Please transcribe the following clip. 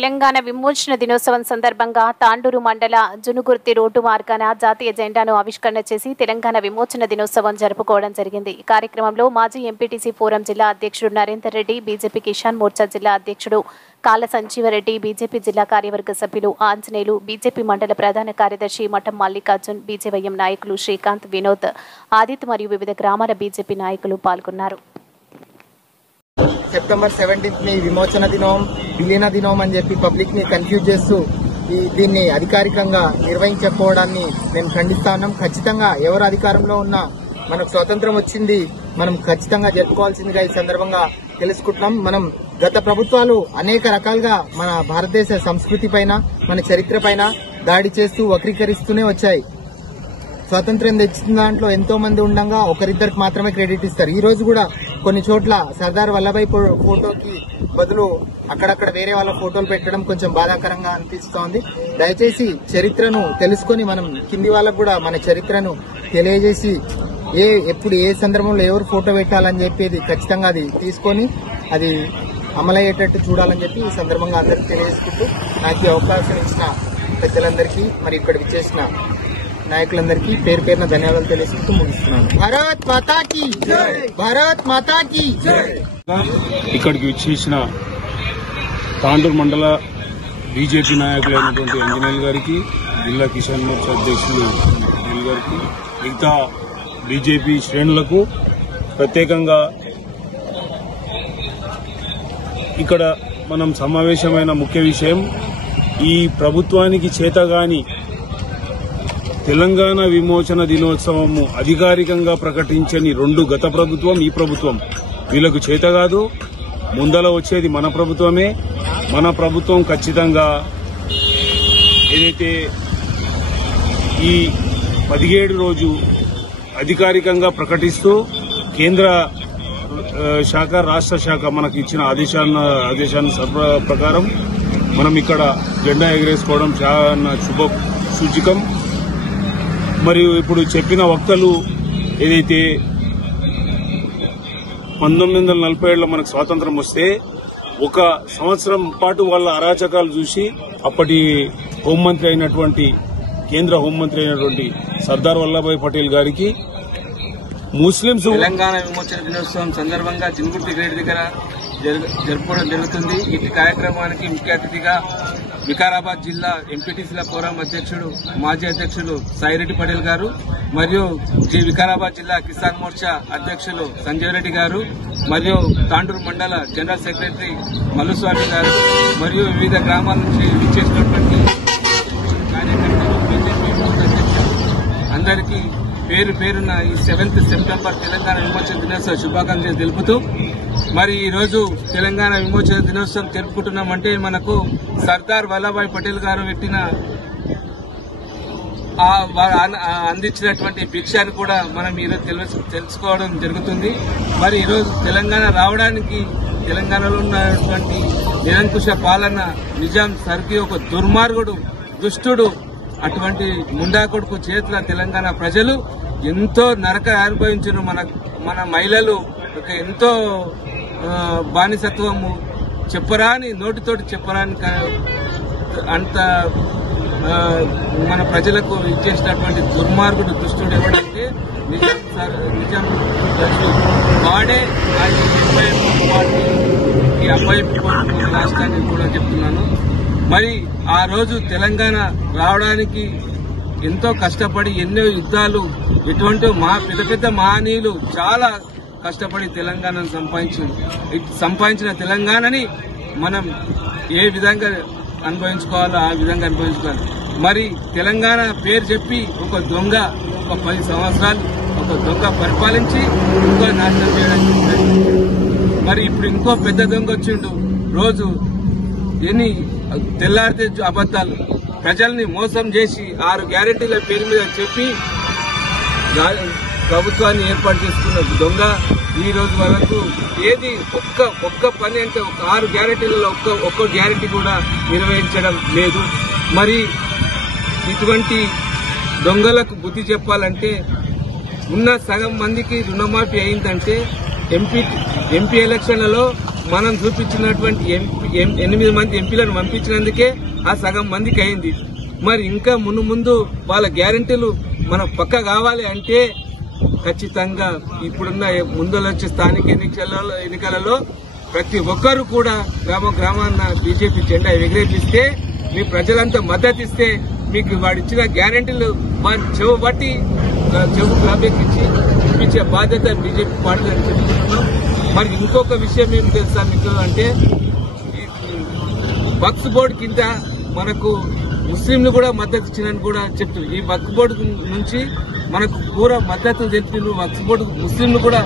తెలంగాణ విమోచన దినోత్సవం సందర్భంగా తాండూరు మండల జునుగుర్తి రోడ్డు మార్గాన జాతీయ జెండాను ఆవిష్కరణ చేసి తెలంగాణ విమోచన దినోత్సవం జరుపుకోవడం జరిగింది. ఈ కార్యక్రమంలో మాజీ ఎంపీటీసీ ఫోరం జిల్లా అధ్యక్షుడు నరేందర్ రెడ్డి, బీజేపీ కిసాన్ మోర్చా జిల్లా అధ్యక్షుడు కాల సంజీవరెడ్డి, బీజేపీ జిల్లా కార్యవర్గ సభ్యులు ఆంజనేయులు, బీజేపీ మండల ప్రధాన కార్యదర్శి మఠం మల్లికార్జున్, బీజేవైఎం నాయకులు శ్రీకాంత్, వినోద్, ఆదిత్ మరియు వివిధ గ్రామాల బీజేపీ నాయకులు పాల్గొన్నారు. సెప్టెంబర్ 17th విమోచన దినం, విలీన దినం అని చెప్పి పబ్లిక్ ని కన్ఫ్యూజ్ చేస్తూ దీన్ని అధికారికంగా నిర్వహించకపోవడాన్ని మేము ఖండిస్తా ఉన్నాం. ఖచ్చితంగా ఎవరు అధికారంలో ఉన్నా మనకు స్వాతంత్రం వచ్చింది, మనం ఖచ్చితంగా జరుపుకోవాల్సిందిగా ఈ సందర్భంగా తెలుసుకుంటున్నాం. మనం గత ప్రభుత్వాలు అనేక రకాలుగా మన భారతదేశ సంస్కృతి పైన, మన చరిత్ర పైన దాడి చేస్తూ వక్రీకరిస్తూనే వచ్చాయి. స్వాతంత్ర్యం తెచ్చిన దాంట్లో ఎంతో మంది ఉండగా ఒకరిద్దరికి మాత్రమే క్రెడిట్ ఇస్తారు. ఈ రోజు కూడా కొన్ని చోట్ల సర్దార్ వల్లభాయ్ ఫోటోకి బదులు అక్కడక్కడ వేరే వాళ్ళ ఫోటోలు పెట్టడం కొంచెం బాధాకరంగా అనిపిస్తోంది. దయచేసి చరిత్రను తెలుసుకొని మనం కింది వాళ్ళకు కూడా మన చరిత్రను తెలియజేసి ఎప్పుడు ఏ సందర్భంలో ఎవరు ఫోటో పెట్టాలని చెప్పేది ఖచ్చితంగా అది తీసుకొని అది అమలయ్యేటట్టు చూడాలని చెప్పి ఈ సందర్భంగా అందరికీ తెలియజేసుకుంటూ నాకు అవకాశం ఇచ్చిన పెద్దలందరికీ మరి ఇక్కడ విచ్చేసిన నాయకులందరికీ పేరు పేరున ధన్యవాదాలు తెలియజేస్తూ ముగిస్తున్నాను. భారత్ మాతాకి జై, భారత్ మాతాకి జై. ఇక్కడికి విచ్చేసిన తాండూరు మండల బీజేపీ నాయకులైనటువంటి అంజనేయులు గారికి, జిల్లా కిసాన్ మోర్చా అధ్యక్షులు అంజనేయులు గారికి, మిగతా బీజేపీ శ్రేణులకు ప్రత్యేకంగా ఇక్కడ మనం సమావేశమైన ముఖ్య విషయం, ఈ ప్రభుత్వానికి చేతగాని తెలంగాణ విమోచన దినోత్సవము అధికారికంగా ప్రకటించని రెండు గత ప్రభుత్వం, ఈ ప్రభుత్వం వీళ్లకు చేత కాదు. ముందల వచ్చేది మన ప్రభుత్వమే. మన ప్రభుత్వం ఖచ్చితంగా ఏదైతే ఈ 17 రోజు అధికారికంగా ప్రకటిస్తూ కేంద్ర శాఖ, రాష్ట్ర శాఖ మనకు ఇచ్చిన ఆదేశాన్ని ప్రకారం మనం ఇక్కడ జెండా ఎగరేసుకోవడం చాలా శుభ సూచకం. మరియు ఇప్పుడు చెప్పిన వక్తలు ఏదైతే 1947లో మనకు స్వాతంత్రం వస్తే 1 సంవత్సరం పాటు వాళ్ళ అరాచకాలు చూసి అప్పటి హోంమంత్రి అయినటువంటి కేంద్ర హోంమంత్రి అయినటువంటి సర్దార్ వల్లభాయ్ పటేల్ గారికి ముస్లింస్ తెలంగాణ విమోచన దినోత్సవం సందర్భంగా జునుగుర్తి గేట్ దగ్గర జరుపుకోవడం జరుగుతుంది. ఈ కార్యక్రమానికి ముఖ్య అతిథిగా వికారాబాద్ జిల్లా ఎంపీటీసీల ఫోరం అధ్యక్షుడు, మాజీ అధ్యక్షులు సాయిరెడ్డి పటేల్ గారు, మరియు వికారాబాద్ జిల్లా కిసాన్ మోర్చా అధ్యక్షులు సంజయ్ రెడ్డి గారు, మరియు తాండూరు మండల జనరల్ సెక్రటరీ మల్లుస్వామి గారు, మరియు వివిధ గ్రామాల నుంచి విచ్చేసినటువంటి కార్యకర్తలు, బీజేపీ అందరికీ పేరు పేరున ఈ 7th సెప్టెంబర్ తెలంగాణ విమోచన దినోత్సవ శుభాకాంక్షలు తెలుపుతూ, మరి ఈ రోజు తెలంగాణ విమోచన దినోత్సవం జరుపుకుంటున్నామంటే మనకు సర్దార్ వల్లభాయ్ పటేల్ గారు పెట్టిన అందించినటువంటి భిక్షాన్ని కూడా మనం ఈరోజు తెలుసుకోవడం జరుగుతుంది. మరి ఈరోజు తెలంగాణ రావడానికి తెలంగాణలో ఉన్నటువంటి నిరంకుశ పాలన నిజాం సర్కి ఒక దుర్మార్గుడు, దుష్టుడు, అటువంటి ముండా కొడుకు చేతుల తెలంగాణ ప్రజలు ఎంతో నరక అనుభవించారు. మన మహిళలు ఎంతో బానిసత్వము చెప్పరాని, నోటితోటి చెప్పరాని అంత మన ప్రజలకు ఇచ్చేసినటువంటి దుర్మార్గుడు, దుష్టుడు ఎవడంటే నిజాం వాడే పార్టీకి అబ్బాయి రాష్ట్రాన్ని కూడా చెప్తున్నాను. మరి ఆ రోజు తెలంగాణ రావడానికి ఎంతో కష్టపడి ఎన్నో యుద్ధాలు, ఇటువంటి పెద్ద పెద్ద మహనీయులు చాలా కష్టపడి తెలంగాణను సంపాదించిన తెలంగాణని మనం ఏ విధంగా అనుభవించుకోవాలో ఆ విధంగా అనుభవించుకోవాలి. మరి తెలంగాణ పేరు చెప్పి ఒక 10 సంవత్సరాలు ఒక దొంగ పరిపాలించి ఇంకో నాశనం చేయడానికి, మరి ఇప్పుడు ఇంకో పెద్ద దొంగ వచ్చిండు. రోజు ఎన్ని తెల్లారితే అబద్దాలు, ప్రజల్ని మోసం చేసి 6 గ్యారెంటీల పేరు మీద చెప్పి ప్రభుత్వాన్ని ఏర్పాటు చేసుకున్న దొంగ ఈ రోజు వరకు ఏది ఒక్క పని అంటే 6 గ్యారెంటీలలో ఒక్క గ్యారెంటీ కూడా నిర్వహించడం లేదు. మరి ఇటువంటి దొంగలకు బుద్ధి చెప్పాలంటే, ఉన్న సగం మందికి రుణమాఫీ అయిందంటే ఎంపీ ఎలక్షన్లలో మనం చూపించినటువంటి 8 మంది ఎంపీలను పంపించినందుకే ఆ సగం మందికి అయింది. మరి ఇంకా ముందు వాళ్ళ గ్యారెంటీలు మనకు పక్క కావాలి అంటే ఖచ్చితంగా ఇప్పుడున్న ముందొచ్చే స్థానిక ఎన్నికలలో ప్రతి ఒక్కరూ కూడా గ్రామాన్న బీజేపీ జెండా ఎగరేపిస్తే మీ ప్రజలంతా మద్దతు ఇస్తే మీకు వాడిచ్చిన గ్యారెంటీలు వారి చెవు బట్టి చెవు ప్రాబెక్కించి ఇప్పించే బాధ్యత బీజేపీ పార్టీ అని చెప్తున్నాం. మరి ఇంకొక విషయం ఏం తెలుసా మీకు అంటే వక్ఫ్ బోర్డు కింద మనకు ముస్లింలు కూడా మద్దతు ఇచ్చిందని కూడా చెప్తున్నారు. ఈ వక్ఫ్ బోర్డు నుంచి మనకు పూర్వ మద్దతు తెలిపిన వక్ఫ్ బోర్డు ముస్లింలు కూడా